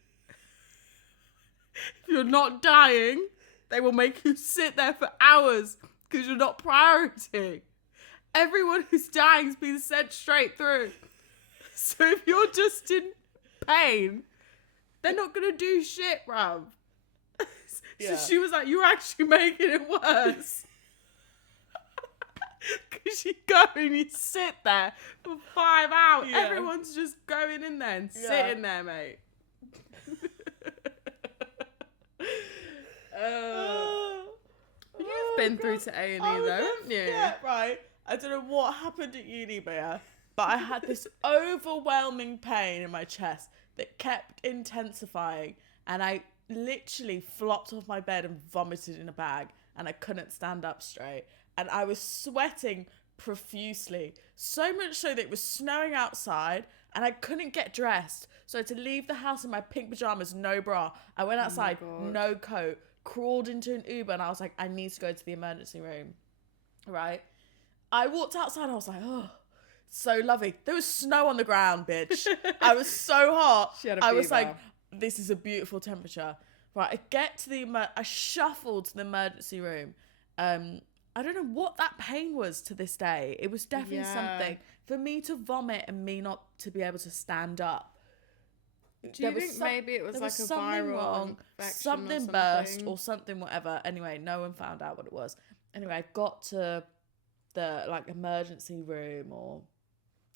If you're not dying, they will make you sit there for hours because you're not priority. Everyone who's dying is being sent straight through. So if you're just in pain, they're not going to do shit, bruv. So she was like, you're actually making it worse. Because you go and you sit there for 5 hours. Yeah. Everyone's just going in there and sitting there, mate. You've been through to A&E though, haven't you? Yeah, right. I don't know what happened at uni, Bea, but I had this overwhelming pain in my chest that kept intensifying, and I literally flopped off my bed and vomited in a bag, and I couldn't stand up straight, and I was sweating profusely, so much so that it was snowing outside, and I couldn't get dressed, so I had to leave the house in my pink pajamas, no bra. I went outside, no coat, crawled into an Uber, and I was like, I need to go to the emergency room, right? I walked outside, I was like, oh, so lovely. There was snow on the ground, bitch. I was so hot. I was like, this is a beautiful temperature. Right, I get to I shuffled to the emergency room. I don't know what that pain was to this day. It was definitely something. For me to vomit and me not to be able to stand up. Do you think maybe it was like a viral infection something burst or something, whatever. Anyway, no one found out what it was. Anyway, I got to the like emergency room or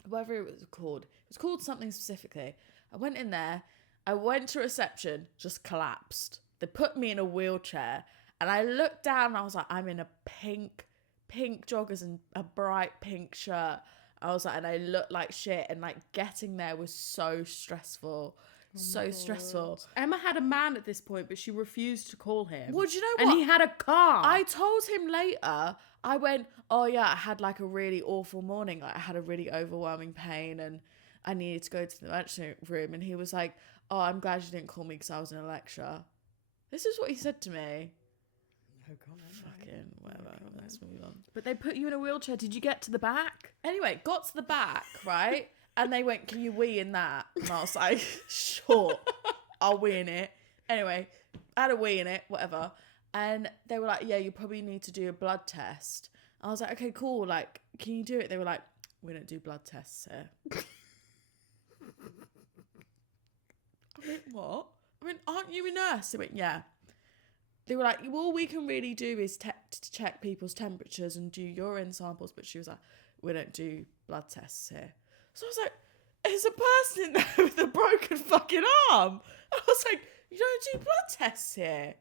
whatever it was called. It was called something specifically. I went in there. I went to reception, just collapsed. They put me in a wheelchair, and I looked down and I was like, I'm in a pink joggers and a bright pink shirt. I was like, and I looked like shit, and like getting there was so stressful. Stressful. Emma had a man at this point, but she refused to call him. Well, do you know what? And he had a car. I told him later, I went, oh yeah, I had like a really awful morning. Like, I had a really overwhelming pain and I needed to go to the emergency room. And he was like, oh, I'm glad you didn't call me because I was in a lecture. This is what he said to me. No comment. Fucking whatever. Let's move on. But they put you in a wheelchair. Did you get to the back? Anyway, got to the back, right? And they went, "Can you wee in that?" And I was like, "Sure, I'll wee in it." Anyway, I had a wee in it, whatever. And they were like, "Yeah, you probably need to do a blood test." I was like, "Okay, cool. Like, can you do it?" They were like, "We don't do blood tests here." I went, "What?" I went, "Aren't you a nurse?" They went, "Yeah." They were like, "All we can really do is to check people's temperatures and do urine samples." But she was like, "We don't do blood tests here." So I was like, "There's a person in there with a broken fucking arm." I was like, "You don't do blood tests here."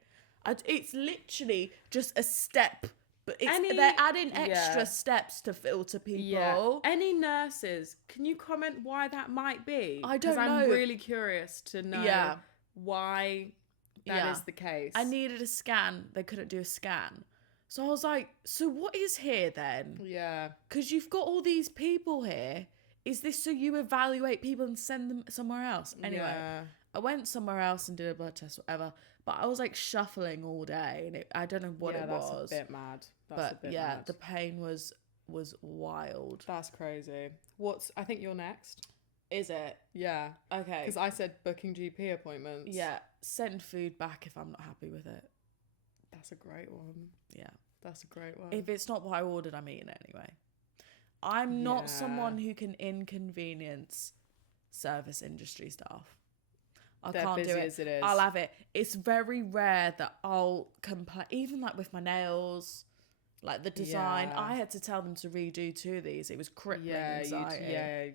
It's literally just a step, but they're adding extra steps to filter people. Yeah. Any nurses, can you comment why that might be? I don't know. I'm really curious to know why that is the case. I needed a scan. They couldn't do a scan. So I was like, so what is here then? Yeah. Because you've got all these people here. Is this so you evaluate people and send them somewhere else? Anyway, I went somewhere else and did a blood test, whatever. But I was like shuffling all day, and I don't know what it was. That's a bit mad. The pain was wild. That's crazy. I think you're next. Is it? Yeah. Okay. Because I said booking GP appointments. Yeah. Send food back if I'm not happy with it. That's a great one. Yeah. That's a great one. If it's not what I ordered, I'm eating it anyway. I'm not someone who can inconvenience service industry staff. They're can't busy do it. As it is. I'll have it. It's very rare that I'll complain, even like with my nails, like the design. Yeah. I had to tell them to redo 2 of these. It was crippling anxiety.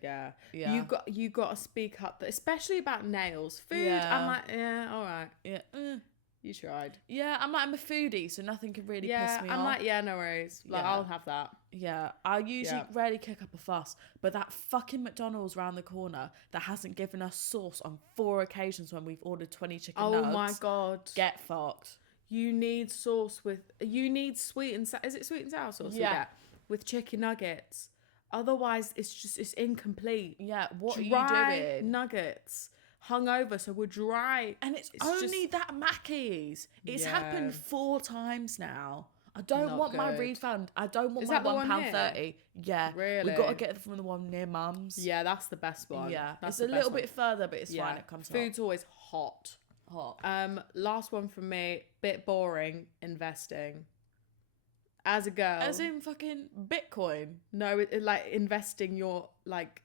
Yeah. Yeah. You got to speak up, especially about nails. Food, Yeah. I'm like, yeah, all right. Yeah. You tried. Yeah, I'm a foodie, so nothing can really piss me off. I'm like, yeah, no worries. Like, I'll have that. Yeah, I usually rarely kick up a fuss, but that fucking McDonald's round the corner that hasn't given us sauce on 4 occasions when we've ordered 20 chicken nuggets. Oh my God. Get fucked. You need sauce you need sweet and sour. Is it sweet and sour sauce? Yeah. With chicken nuggets. Otherwise, it's incomplete. Yeah, what Dry are you doing? Nuggets. Hungover, so we're dry. And it's only that Mackey's. It's happened 4 times now. I don't want my refund. I don't want my £1.30. Yeah. Really? We've got to get it from the one near Mum's. Yeah, that's the best one. Yeah. That's it's a little bit further, but it's fine. It comes Food's always hot. Last one from me. Bit boring. Investing. As a girl. As in fucking Bitcoin. No, like investing your like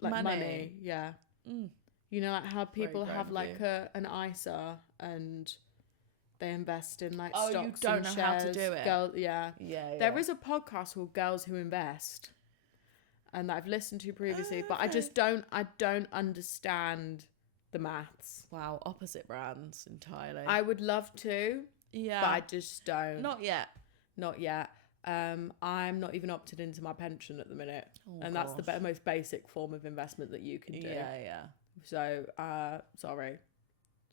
money. Yeah. Mm. You know, like how people have like an ISA and they invest in like stocks and shares. You don't know how to do it. Yeah. There is a podcast called Girls Who Invest, and that I've listened to previously, but I just don't understand the maths. Wow, opposite brands entirely. I would love to, but I just don't. Not yet. I'm not even opted into my pension at the minute, that's the most basic form of investment that you can do. Yeah. So, sorry.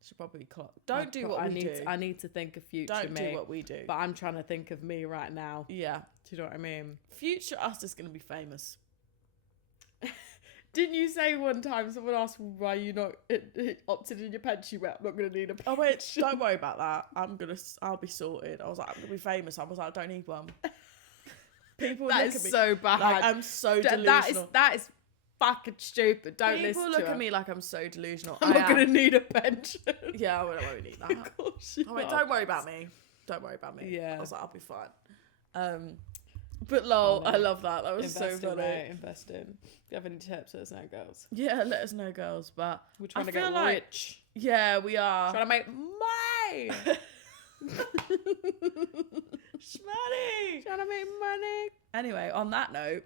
Should probably don't do what we do. I need to think of future me. Don't do what we do. But I'm trying to think of me right now. Yeah. Do you know what I mean? Future us is going to be famous. Didn't you say one time someone asked why you not opted in your pension? You went, I'm not going to need a pension. Oh wait, don't worry about that. I'll be sorted. I was like, I'm going to be famous. I was like, I don't need one. People that look is at me so bad. Like, I'm so delusional. That is fucking stupid. Don't listen to People look at me like I'm so delusional. I'm not going to need a pension. Yeah, I won't need that. Of course you went, don't worry about me. Don't worry about me. Yeah. I was like, I'll be fine. But lol, I love that. That was so funny. Mate, investing. If you have any tips, let us know, girls. Yeah, let us know, girls. But we're trying to get rich. Yeah, we are. Trying to make money. Shmoney. Trying to make money. Anyway, on that note,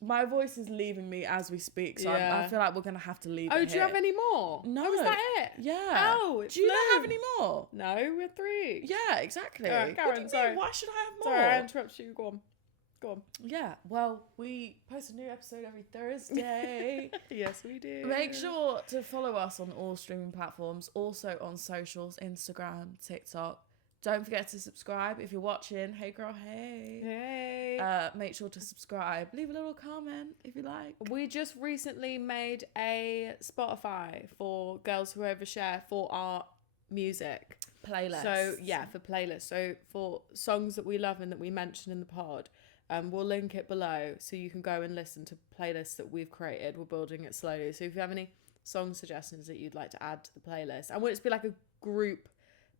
my voice is leaving me as we speak, so I feel like we're going to have to leave it here. Do you have any more? No. Is that it? Yeah. Oh, do you not have any more? No, we're 3. Yeah, exactly. All right, Karen, sorry. Why should I have more? Sorry, I interrupted you. Go on. Yeah, well, we post a new episode every Thursday. Yes, we do. Make sure to follow us on all streaming platforms, also on socials, Instagram, TikTok. Don't forget to subscribe if you're watching. Hey girl, hey. Hey. Make sure to subscribe. Leave a little comment if you like. We just recently made a Spotify for Girls Who Overshare for our music playlists. So yeah, for playlists. So for songs that we love and that we mentioned in the pod, we'll link it below so you can go and listen to playlists that we've created. We're building it slowly. So if you have any song suggestions that you'd like to add to the playlist, I want it to be like a group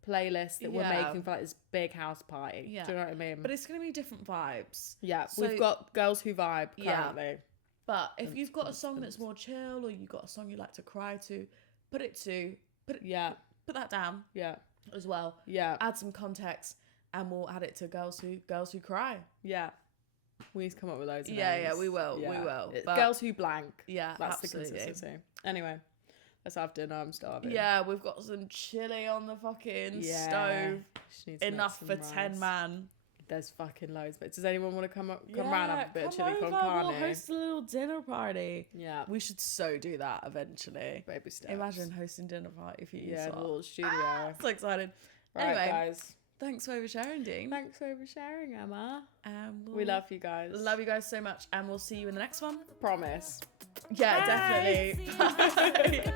playlist that we're making for like this big house party. Yeah. Do you know what I mean? But it's going to be different vibes. Yeah. So, we've got Girls Who Vibe currently. Yeah. But if you've got a song that's more chill, or you've got a song you like to cry to, put that down. Yeah. As well. Yeah. Add some context, and we'll add it to Girls Who Cry. Yeah. We need to come up with loads of names. Yeah, we will. Yeah. We will. But Girls Who Blank. Yeah, that's absolutely. The consistency. Anyway, let's have dinner. I'm starving. Yeah, we've got some chili on the fucking stove. Enough for 10 man. There's fucking loads. But does anyone want to come round and have a bit of chili con carne? We'll host a little dinner party. Yeah. We should so do that eventually. Baby steps. Imagine hosting dinner party for you. Yeah, the little studio. So excited. Right, anyway, guys. Thanks for oversharing, Dean. Thanks for oversharing, Emma. We love you guys. Love you guys so much. And we'll see you in the next one. Promise. Yeah, definitely. Bye.